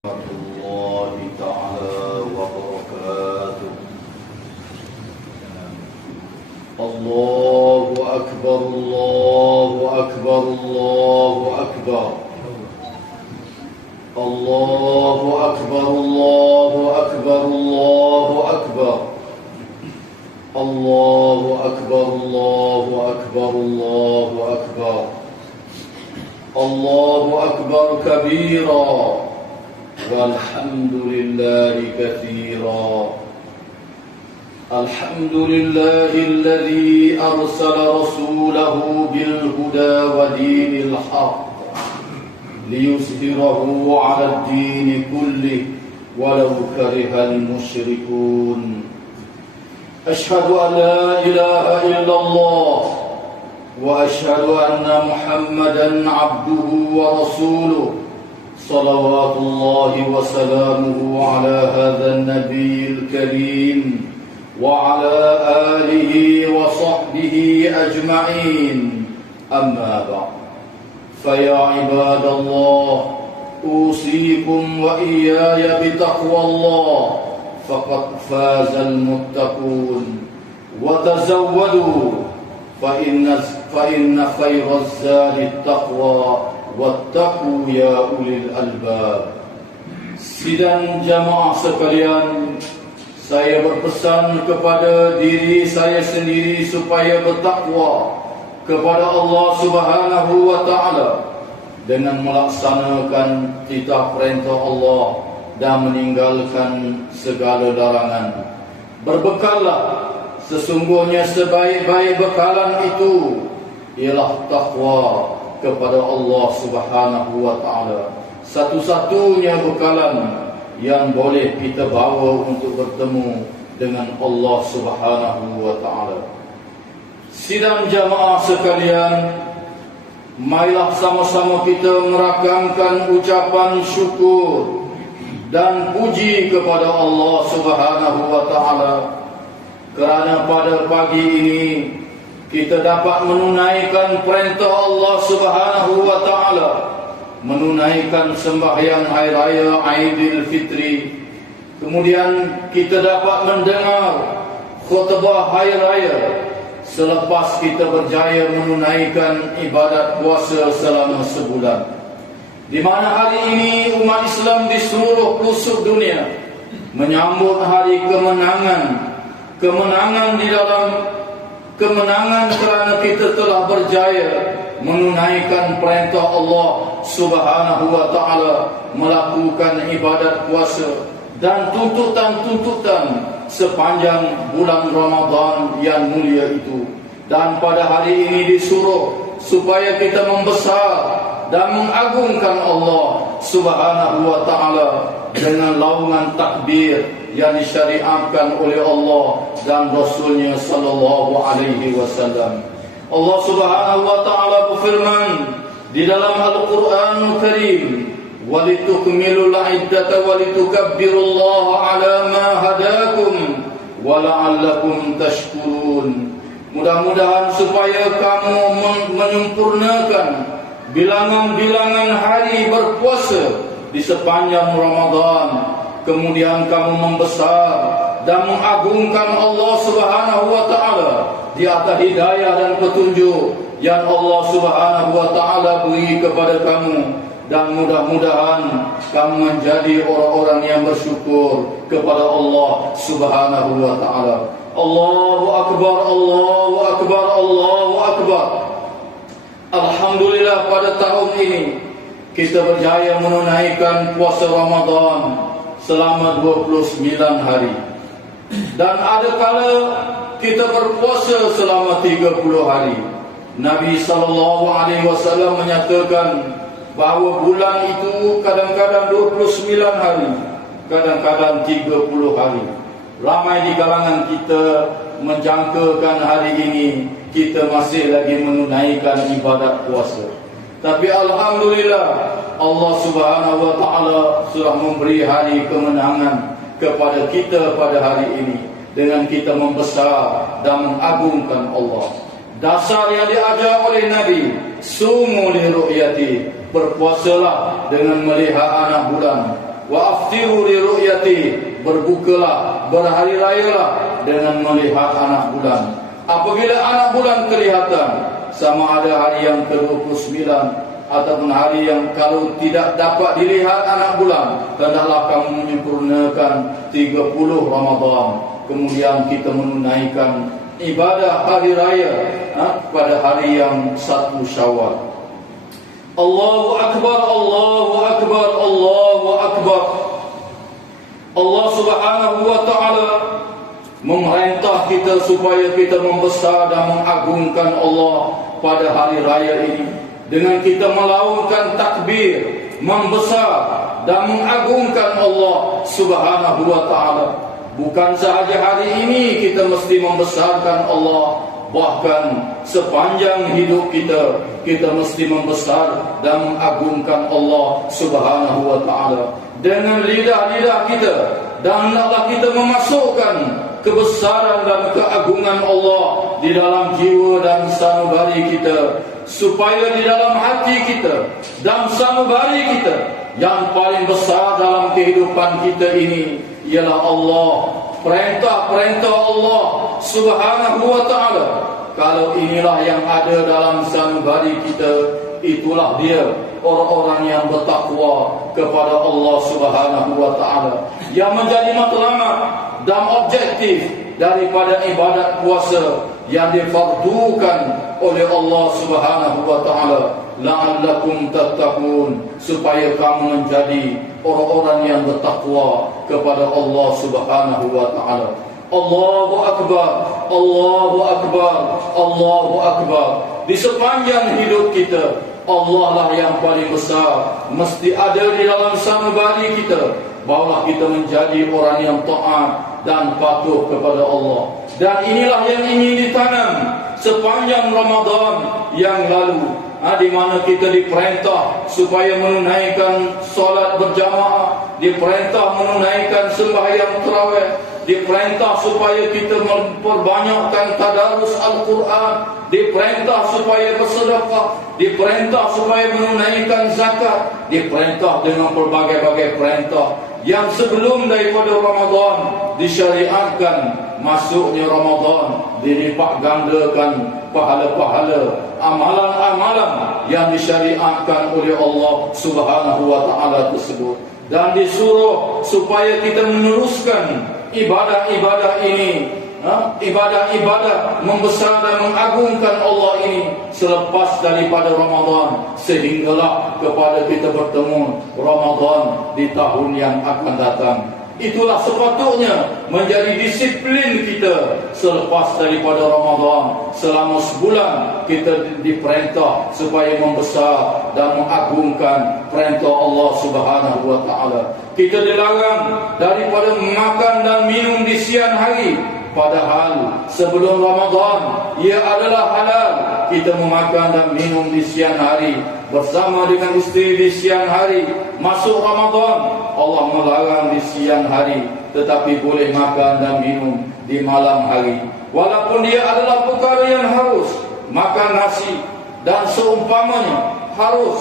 الله تعالى وبركاته. الله أكبر الله أكبر الله أكبر الله أكبر الله أكبر الله أكبر الله أكبر الله أكبر الله أكبر الله أكبر كبيرا والحمد لله كثيرا. الحمد لله الذي أرسل رسوله بالهدى ودين الحق ليظهره على الدين كله ولو كره المشركون. أشهد أن لا إله إلا الله وأشهد أن محمدا عبده ورسوله صلوات الله وسلامه على هذا النبي الكريم وعلى آله وصحبه أجمعين. أما بعد، فيا عباد الله، أوصيكم وإياي بتقوى الله فقد فاز المتقون. وتزودوا فإن خير الزاد التقوى wattaqu ya ulil albab. Sidang jamaah sekalian, saya berpesan kepada diri saya sendiri supaya bertakwa kepada Allah Subhanahu wa taala dengan melaksanakan titah perintah Allah dan meninggalkan segala larangan. Berbekallah, sesungguhnya sebaik-baik bekalan itu ialah takwa kepada Allah Subhanahu wa taala. Satu-satunya bekalan yang boleh kita bawa untuk bertemu dengan Allah Subhanahu wa taala. Sidang jamaah sekalian, marilah sama-sama kita merakamkan ucapan syukur dan puji kepada Allah Subhanahu wa taala kerana pada pagi ini kita dapat menunaikan perintah Allah Subhanahu wa taala, menunaikan sembahyang hari raya Aidilfitri. Kemudian kita dapat mendengar khutbah hari raya selepas kita berjaya menunaikan ibadat puasa selama sebulan. Di mana hari ini umat Islam di seluruh pelosok dunia menyambut hari kemenangan di dalam kemenangan kerana kita telah berjaya menunaikan perintah Allah Subhanahu wa taala, melakukan ibadat puasa dan tuntutan-tuntutan sepanjang bulan Ramadan yang mulia itu. Dan pada hari ini disuruh supaya kita membesar dan mengagungkan Allah Subhanahu wa taala dengan laungan takbir yang disyariatkan oleh Allah dan Rasulnya sallallahu alaihi wasallam. Allah Subhanahu wa taala berfirman di dalam Al-Qur'anul Karim, "Walitukmilul 'iddata walitukabbirullaha 'ala ma hadakum wa la'allakum tashkurun." Mudah-mudahan supaya kamu menyempurnakan bilangan-bilangan hari berpuasa di sepanjang Ramadan. Kemudian kamu membesar dan mengagungkan Allah Subhanahu wa taala di atas hidayah dan petunjuk yang Allah Subhanahu wa taala beri kepada kamu, dan mudah-mudahan kamu menjadi orang-orang yang bersyukur kepada Allah Subhanahu wa taala. Allahu akbar, Allahu akbar, Allahu akbar. Alhamdulillah, pada tahun ini kita berjaya menunaikan puasa Ramadan selama 29 hari. Dan ada kala kita berpuasa selama 30 hari. Nabi SAW menyatakan bahawa bulan itu kadang-kadang 29 hari, kadang-kadang 30 hari. Ramai di kalangan kita menjangkakan hari ini kita masih lagi menunaikan ibadat puasa. Tapi alhamdulillah, Allah Subhanahu wa taala sudah memberi hari kemenangan kepada kita pada hari ini dengan kita membesar dan mengagungkan Allah. Dasar yang diajar oleh Nabi, sumu li ru'yati, berpuasalah dengan melihat anak bulan. wa aftiru li ru'yati, berbukalah, berhari rayalah dengan melihat anak bulan. Apabila anak bulan kelihatan, sama ada hari yang ke-29 ataupun hari yang kalau tidak dapat dilihat anak bulan, hendaklah kamu menyempurnakan 30 Ramadan. Kemudian kita menunaikan ibadah hari raya pada hari yang 1 Syawal. Allahu Akbar, Allahu Akbar, Allahu Akbar. Allah Subhanahu wa ta'ala memerintah kita supaya kita membesar dan mengagungkan Allah pada hari raya ini dengan kita melaungkan takbir, membesar dan mengagungkan Allah Subhanahu wa ta'ala. Bukan sahaja hari ini kita mesti membesarkan Allah, bahkan sepanjang hidup kita, kita mesti membesar dan mengagungkan Allah Subhanahu wa ta'ala dengan lidah-lidah kita. Dan hendaklah kita memasukkan kebesaran dan keagungan Allah di dalam jiwa dan sanubari kita, supaya di dalam hati kita dan sanubari kita yang paling besar dalam kehidupan kita ini ialah Allah, perintah-perintah Allah Subhanahu wa ta'ala. Kalau inilah yang ada dalam sanubari kita, itulah dia orang-orang yang bertakwa kepada Allah Subhanahu wa ta'ala, yang menjadi matlamat dan objektif daripada ibadat puasa yang difardukan oleh Allah Subhanahu wa ta'ala. La'allakum tattaqun, supaya kamu menjadi orang-orang yang bertakwa kepada Allah Subhanahu wa ta'ala. Allahu Akbar, Allahu Akbar, Allahu Akbar. Di sepanjang hidup kita, Allah lah yang paling besar, mesti ada di dalam sanubari kita. Barulah kita menjadi orang yang taat dan patuh kepada Allah. Dan inilah yang ingin ditanam sepanjang Ramadan yang lalu, di mana kita diperintah supaya menunaikan solat berjamaah, diperintah menunaikan sembahyang tarawih, diperintah supaya kita memperbanyakkan tadarus Al-Quran, diperintah supaya bersedekah, diperintah supaya menunaikan zakat, diperintah dengan berbagai-bagai perintah yang sebelum daripada Ramadan disyariatkan. Masuknya Ramadan dilipat gandakan pahala-pahala amalan-amalan yang disyariatkan oleh Allah Subhanahu wa ta'ala tersebut, dan disuruh supaya kita meneruskan ibadah-ibadah ini, ibadah-ibadah membesar dan mengagungkan Allah ini selepas daripada Ramadan, sehinggalah kepada kita bertemu Ramadan di tahun yang akan datang. Itulah sepatutnya menjadi disiplin kita selepas daripada Ramadan. Selama sebulan kita diperintah supaya membesar dan mengagungkan perintah Allah Subhanahu wa ta'ala. Kita dilarang daripada makan dan minum di siang hari, padahal sebelum Ramadan ia adalah halal kita memakan dan minum di siang hari bersama dengan isteri di siang hari. Masuk Ramadan, Allah melarang di siang hari, tetapi boleh makan dan minum di malam hari. Walaupun dia adalah perkara yang harus, makan nasi dan seumpamanya harus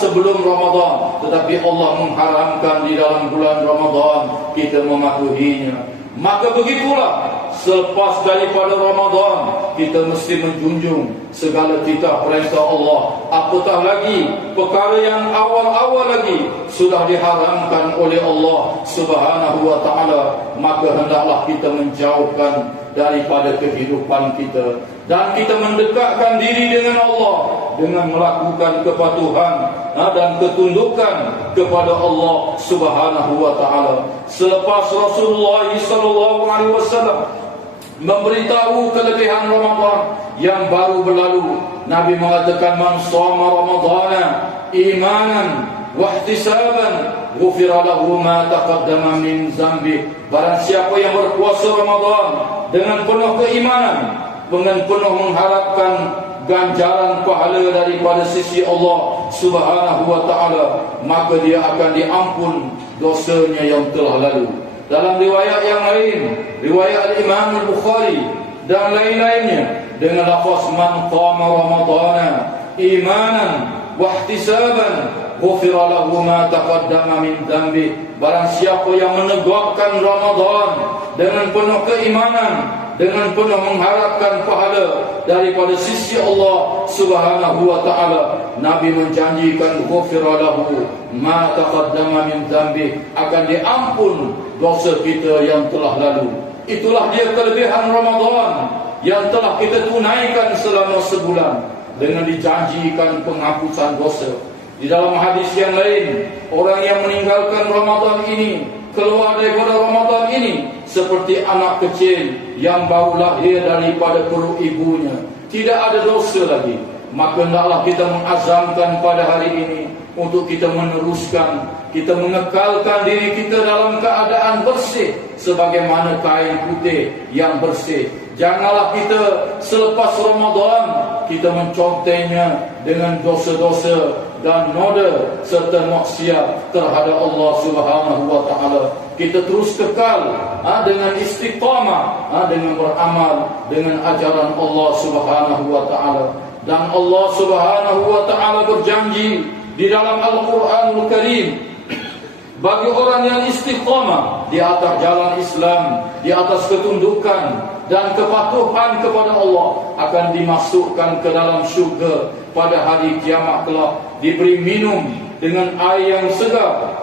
sebelum Ramadan, tetapi Allah mengharamkan di dalam bulan Ramadan kita mematuhinya. Maka begitulah selepas daripada Ramadan kita mesti menjunjung segala titah perintah Allah. Apatah lagi perkara yang awal-awal lagi sudah diharamkan oleh Allah Subhanahu wa ta'ala, maka hendaklah kita menjauhkan daripada kehidupan kita, dan kita mendekatkan diri dengan Allah dengan melakukan kepatuhan dan ketundukan kepada Allah Subhanahu wa ta'ala. Selepas Rasulullah SAW memberitahu kelebihan Ramadan yang baru berlalu, Nabi mengatakan, man shoma ramadhana imanan wa ihtisaban ghufira lahu ma taqaddama min zambi. Barang siapa yang berpuasa Ramadan dengan penuh keimanan, dengan penuh mengharapkan ganjaran pahala daripada sisi Allah Subhanahu wa ta'ala, maka dia akan diampun dosanya yang telah lalu. Dalam riwayat yang lain, riwayat Imam Al-Bukhari dan lain-lainnya, dengan lafaz man qama ramadhana imanan wa ihtisaban ghufira lahu ma taqaddama min dhanbi. Barang siapa yang menegakkan Ramadan dengan penuh keimanan, dengan penuh mengharapkan pahala daripada sisi Allah Subhanahu wa taala, Nabi menjanjikan ghufira lahu ma taqaddama min dhanbi, akan diampun dosa kita yang telah lalu. Itulah dia kelebihan Ramadan yang telah kita tunaikan selama sebulan, dengan dijanjikan penghapusan dosa. Di dalam hadis yang lain, orang yang meninggalkan Ramadan ini, keluar daripada Ramadan ini, seperti anak kecil yang baru lahir daripada perut ibunya, tidak ada dosa lagi. Maka hendaklah kita mengazamkan pada hari ini untuk kita meneruskan, kita mengekalkan diri kita dalam keadaan bersih sebagaimana kain putih yang bersih. Janganlah kita selepas Ramadan kita mencontengnya dengan dosa-dosa dan noda serta maksiat terhadap Allah Subhanahu wa taala. Kita terus kekal dengan istiqamah, dengan beramal dengan ajaran Allah Subhanahu wa taala. Dan Allah Subhanahu wa taala berjanji di dalam Al-Qur'anul Karim, bagi orang yang istiqamah di atas jalan Islam, di atas ketundukan dan kepatuhan kepada Allah, akan dimasukkan ke dalam syurga pada hari kiamat kelak, diberi minum dengan air yang segar.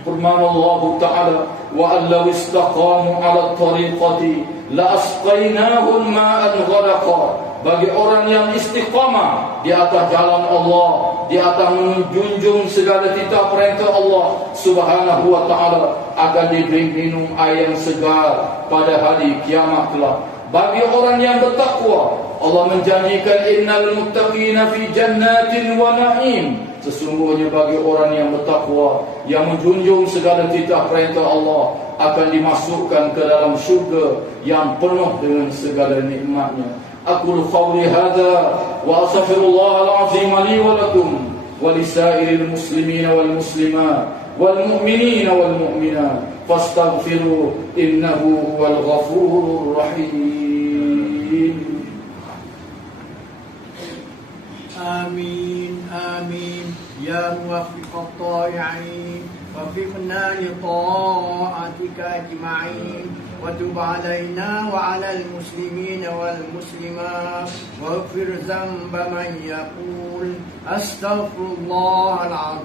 Firman Allah Ta'ala, wa allaw istaqamu 'ala tariqati la asqainahum ma'an ghadaqa. Bagi orang yang istiqamah di atas jalan Allah, di atas menjunjung segala titah perintah Allah Subhanahu wa taala, akan diberi minum air yang segar pada hari kiamat kelak. Bagi orang yang bertakwa, Allah menjanjikan innal muttaqina fi jannatin wa na'im. Sesungguhnya bagi orang yang bertakwa, yang menjunjung segala titah perintah Allah, akan dimasukkan ke dalam syurga yang penuh dengan segala nikmatnya. Aqulu qawli hadza wa astaghfirullahal azim li wa lakum wa lisairil muslimina wal muslimat wal mu'minina wal mu'minat fastaghfiru innahu huwal ghafurur rahim. Amin amin ya muwaffiqat ta'i'in وفقنا لطاعتك أجمعين وتب علينا وعلى المسلمين والمسلمات واغفر ذنب من يقول أستغفر الله العظيم.